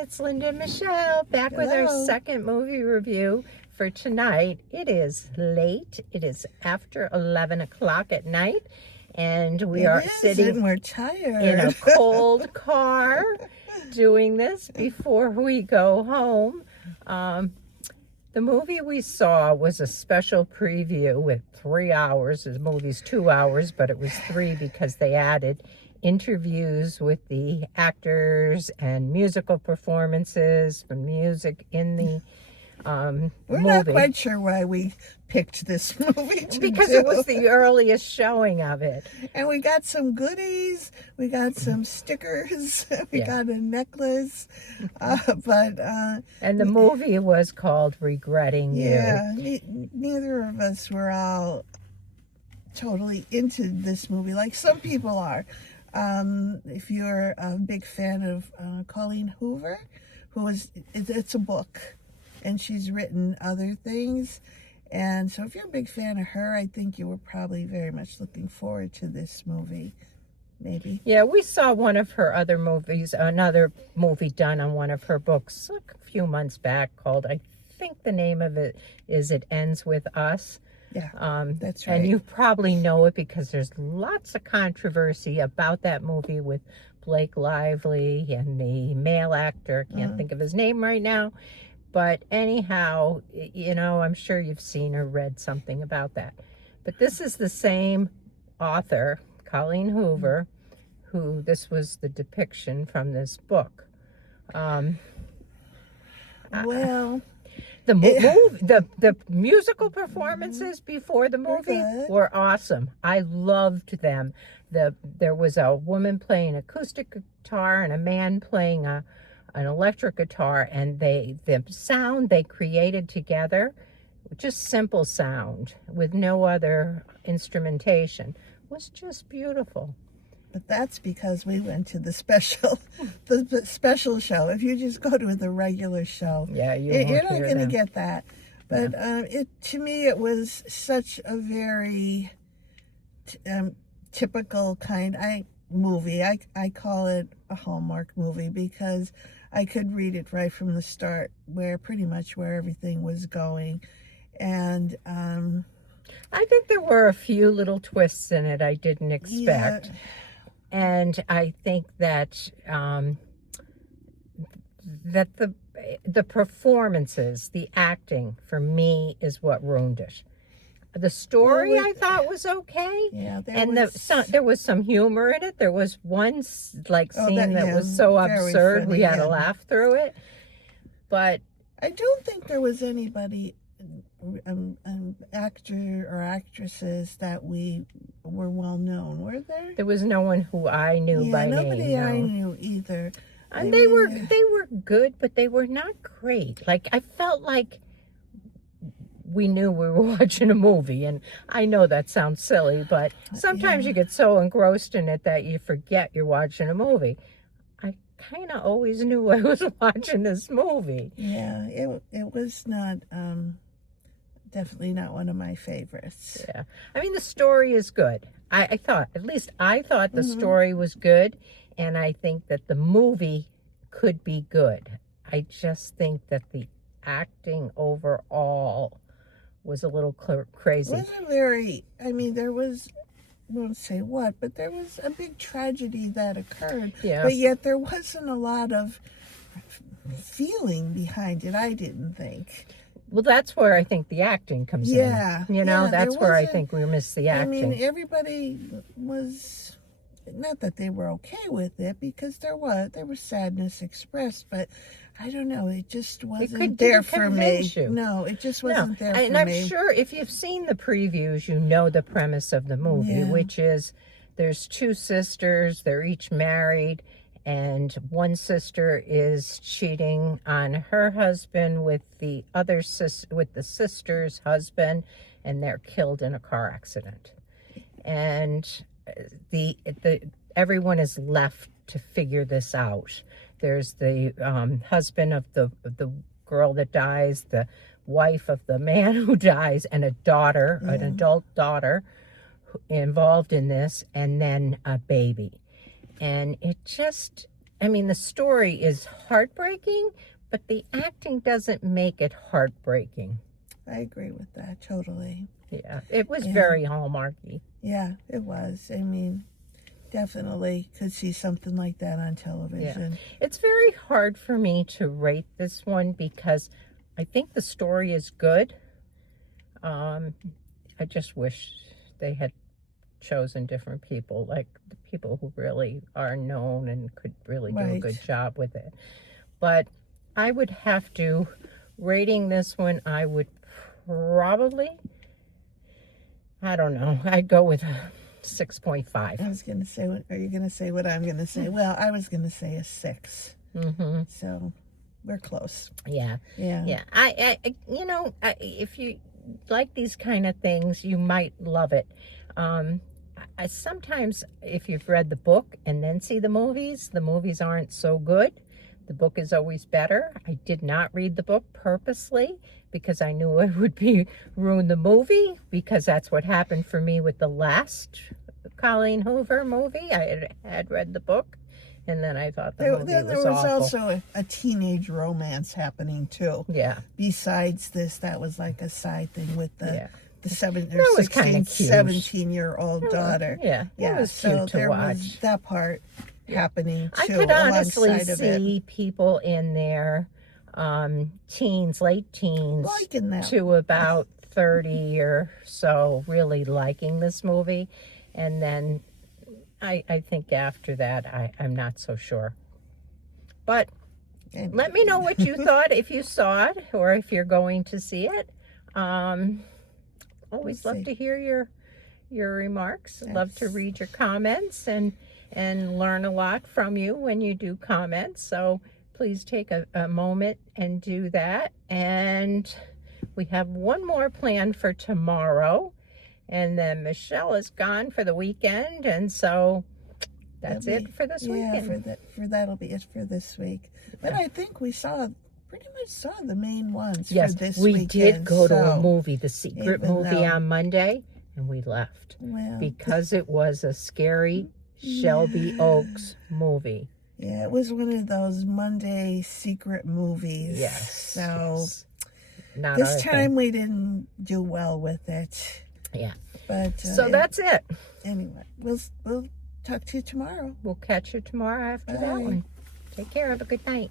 It's Linda and Michelle back with our second movie review for tonight. It is late. It is after 11 o'clock at night, and we are sitting and we're tired. in a cold car doing this before we go home. The movie we saw was a special preview with 3 hours. The movie's 2 hours, but it was 3 because they added interviews with the actors and musical performances from music in the We're movie. not quite sure why we picked this movie because it was the earliest showing of it. And we got some goodies. We got some stickers. We got a necklace. And the movie was called Regretting You. Yeah, neither of us were all totally into this movie like some people are. If you're a big fan of Colleen Hoover, it's a book, and she's written other things. And so if you're a big fan of her, I think you were probably very much looking forward to this movie, maybe. Yeah, we saw one of her other movies, another movie done on one of her books a few months back called, I think the name of it is It Ends With Us. Yeah, that's right. And you probably know it because there's lots of controversy about that movie with Blake Lively and the male actor. Can't think of his name right now. But anyhow, you know, I'm sure you've seen or read something about that. But this is the same author, Colleen Hoover, who this was the depiction from this book. Well... The musical performances before the movie were awesome. I loved them. There was a woman playing acoustic guitar and a man playing an electric guitar, and the sound they created together, just simple sound with no other instrumentation, was just beautiful. But that's because we went to the special show. If you just go to the regular show, you're not going to get that. But to me, it was such a very typical kind movie. I call it a Hallmark movie because I could read it right from the start, pretty much where everything was going, and I think there were a few little twists in it I didn't expect. Yeah. And I think that that the performances, the acting, for me, is what ruined it. The story I thought was okay, there was some humor in it. There was one scene that was so absurd funny, we had to laugh through it. But I don't think there was anybody, actor or actresses that were well known, were there? There was no one who I knew by name. Nobody I knew either. And they were good, but they were not great. Like, I felt like we knew we were watching a movie, and I know that sounds silly, but sometimes you get so engrossed in it that you forget you're watching a movie. I kind of always knew I was watching this movie. Yeah, it was not definitely not one of my favorites. Yeah, I mean, the story is good. I thought the story was good, and I think that the movie could be good. I just think that the acting overall was a little crazy. It wasn't very, there was, I won't say what, but there was a big tragedy that occurred. Yeah. But yet there wasn't a lot of feeling behind it, I didn't think. Well, that's where I think the acting comes in. That's where I think we missed the acting. Everybody was, not that they were okay with it, because there was sadness expressed, but I don't know, it just wasn't there for me. No, it just wasn't there for me. And I'm sure if you've seen the previews, you know the premise of the movie, which is there's two sisters, they're each married, and one sister is cheating on her husband with the sister's husband, and they're killed in a car accident. And everyone is left to figure this out. There's the husband of the girl that dies, the wife of the man who dies, and a daughter, an adult daughter, involved in this, and then a baby. And it just I mean, the story is heartbreaking, but the acting doesn't make it heartbreaking. I agree with that totally. Yeah, it was very Hallmarky. Yeah, it was. I mean, definitely could see something like that on television. Yeah. It's very hard for me to rate this one because I think the story is good. I just wish they had chosen different people, like the people who really are known and could really do a good job with it. But I would have to, rating this one, I would probably, I don't know, I'd go with a 6.5. I was going to say, are you going to say what I'm going to say? Well, I was going to say a 6. Mm-hmm. So we're close. Yeah. Yeah. Yeah. If you like these kind of things, you might love it. I sometimes, if you've read the book and then see the movies aren't so good. The book is always better. I did not read the book purposely because I knew it would ruin the movie, because that's what happened for me with the last Colleen Hoover movie. I had read the book, and then I thought the movie was awful. There was also a teenage romance happening too. Yeah. Besides this, that was like a side thing with the 17-year-old daughter. Yeah. It was cute to watch. Was that part happening too. I could honestly see people in their teens, late teens, liking that to about 30 or so, really liking this movie. And then I think after that, I'm not so sure. But let me know what you thought if you saw it or if you're going to see it. Always love to hear your remarks. Yes. Love to read your comments and learn a lot from you when you do comments. So please take a moment and do that. And we have one more planned for tomorrow. And then Michelle is gone for the weekend. And so that's it for this weekend. Yeah, that'll be it for this week. But I think we pretty much saw the main ones for this weekend. We did go to a movie, the secret movie on Monday, and we left because it was a scary Shelby Oaks movie. Yeah, it was one of those Monday secret movies. Yes. So this time we didn't do well with it. Yeah. But so that's it. Anyway, we'll talk to you tomorrow. We'll catch you tomorrow after that one. Take care. Have a good night.